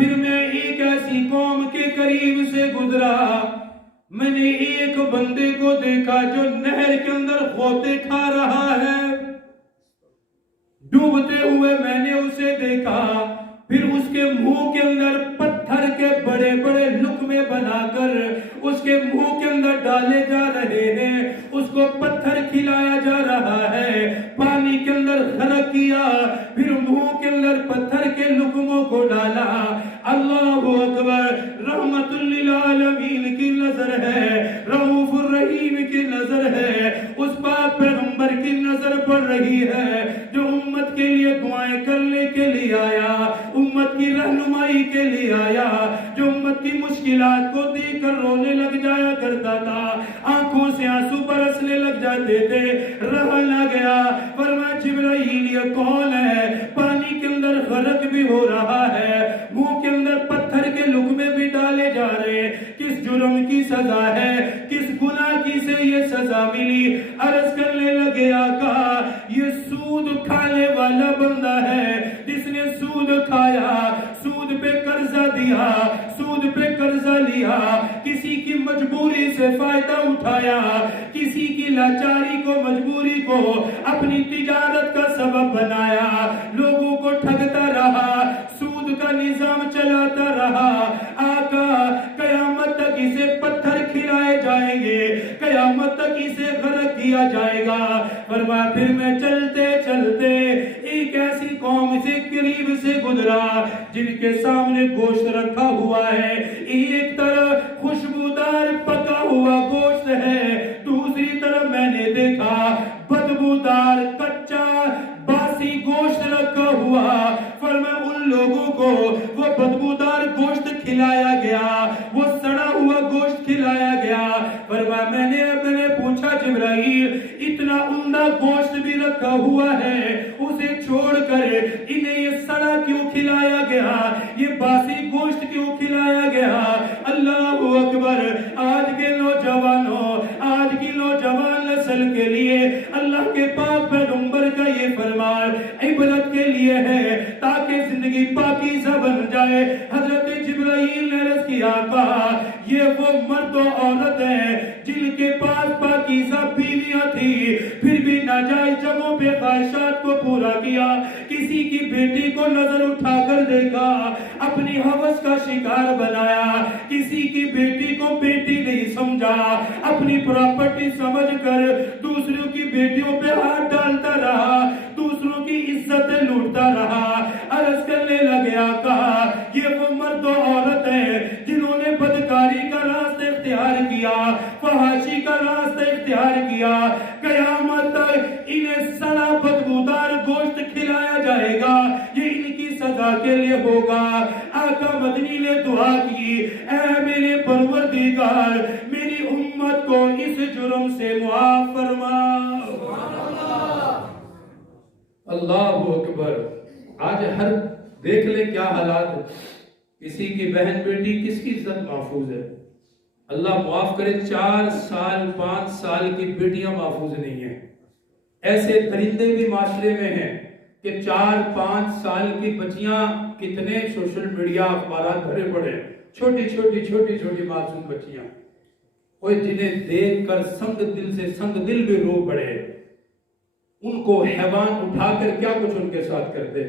پھر میں ایک ایسی قوم کے قریب سے گزرا، میں نے ایک بندے کو دیکھا جو نہر کے اندر غوطے کھا رہا ہے، ڈوبتے ہوئے میں نے اسے دیکھا، پھر اس کے منہ کے اندر پتھر کے بڑے بڑے لقمے بنا کر اس کے منہ کے اندر ڈالے جا رہے ہیں، اس کو پتھر کھلایا جا رہا ہے، پانی کے اندر غرق کیا، پھر منہ کے اندر پتھر کے لقموں کو ڈالا۔ اللہ اکبر، رحمت للعالمین کی نظر ہے، رؤوف الرحیم کی نظر ہے، اس پاک پیغمبر کی نظر پڑ رہی ہے جو امت کے لیے دعائیں کرنے کے لیے آیا، امت کی رہنمائی کے لیے آیا، جو امت کی مشکلات کو دیکھ کر رونے لگ جایا کرتا تھا، آنکھوں سے آنسو برسنے لگ جاتے تھے، رہا نہ گیا۔ فرمایا جبرائیل یہ کون ہے؟ پانی کے اندر غرق بھی ہو رہا ہے، منہ کے اندر پتھر کے لقمے بھی ڈالے جا رہے، کس جرم کی سزا ہے، کس گناہ کی سے یہ سزا ملی؟ عرض کرنے لگے آقا یہ سود کھانے والا بندہ ہے جس نے سود کھایا، سود پہ قرضہ دیا، سود پہ قرضہ لیا، کسی کی مجبوری سے فائدہ اٹھایا، کسی کی لاچاری کو مجبوری کو اپنی تجارت کا سبب بنایا، لوگوں کو ٹھگتا رہا، سود کا نظام چلاتا رہا۔ آقا قیامت تک اسے پتھر کھلائے جائیں گے، قیامت تک اسے غرق کیا جائے گا۔ فرمایا پھر میں چلتے چلتے ایک ایسی قوم سے قریب سے گزرا جن کے سامنے گوشت رکھا ہوا ہے، ایک طرف خوشبودار پکا ہوا گوشت ہے، دوسری طرف میں نے دیکھا بدبودار کچا باسی گوشت رکھا ہوا۔ فرمایا ان لوگوں کو وہ بدبودار گوشت کھلایا گیا، وہ سڑا ہوا گوشت کھلایا گیا۔ فرمایا میں نے پوچھا جبرائیل اتنا عمدہ گوشت بھی رکھا ہوا ہے، اسے چھوڑ کر انہیں یہ سڑا کیوں کھلایا گیا، یہ باسی گوشت کیوں کھلایا گیا؟ اللہ اکبر، آج کے نوجوانوں، آج کی نوجوان نسل کے لیے اللہ کے پاک پیغمبر کا یہ فرمان عبرت کے لیے ہے تاکہ زندگی پاکیزہ بن جائے۔ حضرت جبرائیل نے عرض کیا آقا یہ وہ مرد و عورت ہیں جن کے پاس پاکیزہ بیویاں تھی، پھر بھی ناجائز جگہوں پہ خواہشات کو پورا کیا، کسی کی بیٹی کو نظر اٹھا کر دیکھا، اپنی ہوس کا شکار بنایا، کسی کی بیٹی کو بیٹی نہیں سمجھا، اپنی پراپرٹی سمجھ کر دوسروں کی بیٹیوں پہ ہاتھ ڈالتا رہا، دوسروں کی عزتیں لوٹتا رہا۔ عرض کرنے لگے آقا یہ وہ مرد و عورت ہیں جنہوں نے بدکاری کا راستہ اختیار کیا، فحاشی کا راستہ اختیار کیا، قیامت تک انہیں سڑا بدبودار گوشت کھلایا جائے گا، یہ ان کی سزا کے لیے ہوگا۔ آقا مدنی نے دعا کی اے میرے پروردگار میری امت کو اس جرم سے معاف فرما۔ اللہ اکبر، آج ہر دیکھ لے کیا حالات، کسی کی بہن بیٹی کس کی عزت محفوظ ہے؟ اللہ معاف کرے 4 سال 5 سال کی بیٹیاں محفوظ نہیں ہیں۔ ایسے درندے بھی معاشرے میں ہیں کہ 4-5 سال کی بچیاں، کتنے سوشل میڈیا اخبارات بھرے پڑے، چھوٹی چھوٹی معصوم بچیاں، کوئی جنہیں دیکھ کر سنگ دل بھی رو پڑے، ان کو حیوان اٹھا کر کیا کچھ ان کے ساتھ کرتے۔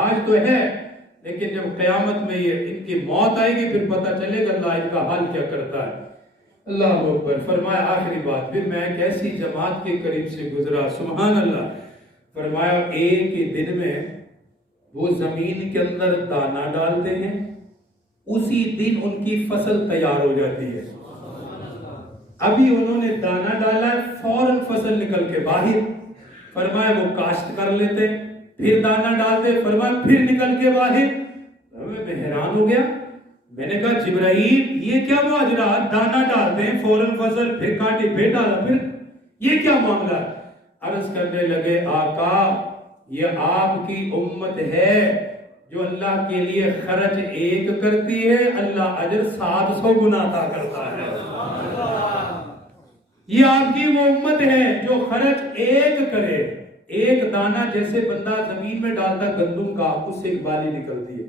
آج تو ہے لیکن جب قیامت میں یہ ان کی موت آئے گی پھر پتہ چلے گا اللہ ان کا حال کیا کرتا ہے۔ اللہ اکبر۔ فرمایا آخری بات، پھر میں ایک ایسی جماعت کے قریب سے گزرا، سبحان اللہ، فرمایا ایک ہی دن میں وہ زمین کے اندر دانہ ڈالتے ہیں، اسی دن ان کی فصل تیار ہو جاتی ہے۔ ابھی انہوں نے دانہ ڈالا ہے، فوراً فصل نکل کے باہر۔ فرمایا وہ کاشت کر لیتے، پھر دانہ ڈالتے، فرمایا پھر نکل کے باہر۔ میں حیران ہو گیا، میں نے کہا جبرائیل یہ کیا ماجرا، دانہ ڈالتے ہیں فوراً فصل، پھر کاٹے پھر ڈالا، پھر یہ کیا معاملہ؟ عرض کرنے لگے آقا یہ آپ کی امت ہے جو اللہ کے لیے خرچ ایک کرتی ہے، اللہ اجر 700 گنا عطا کرتا ہے۔ یہ آپ کی وہ امت ہے جو خرچ ایک کرے، ایک دانہ جیسے بندہ زمین میں ڈالتا گندم کا، اس سے ایک بالی نکلتی ہے،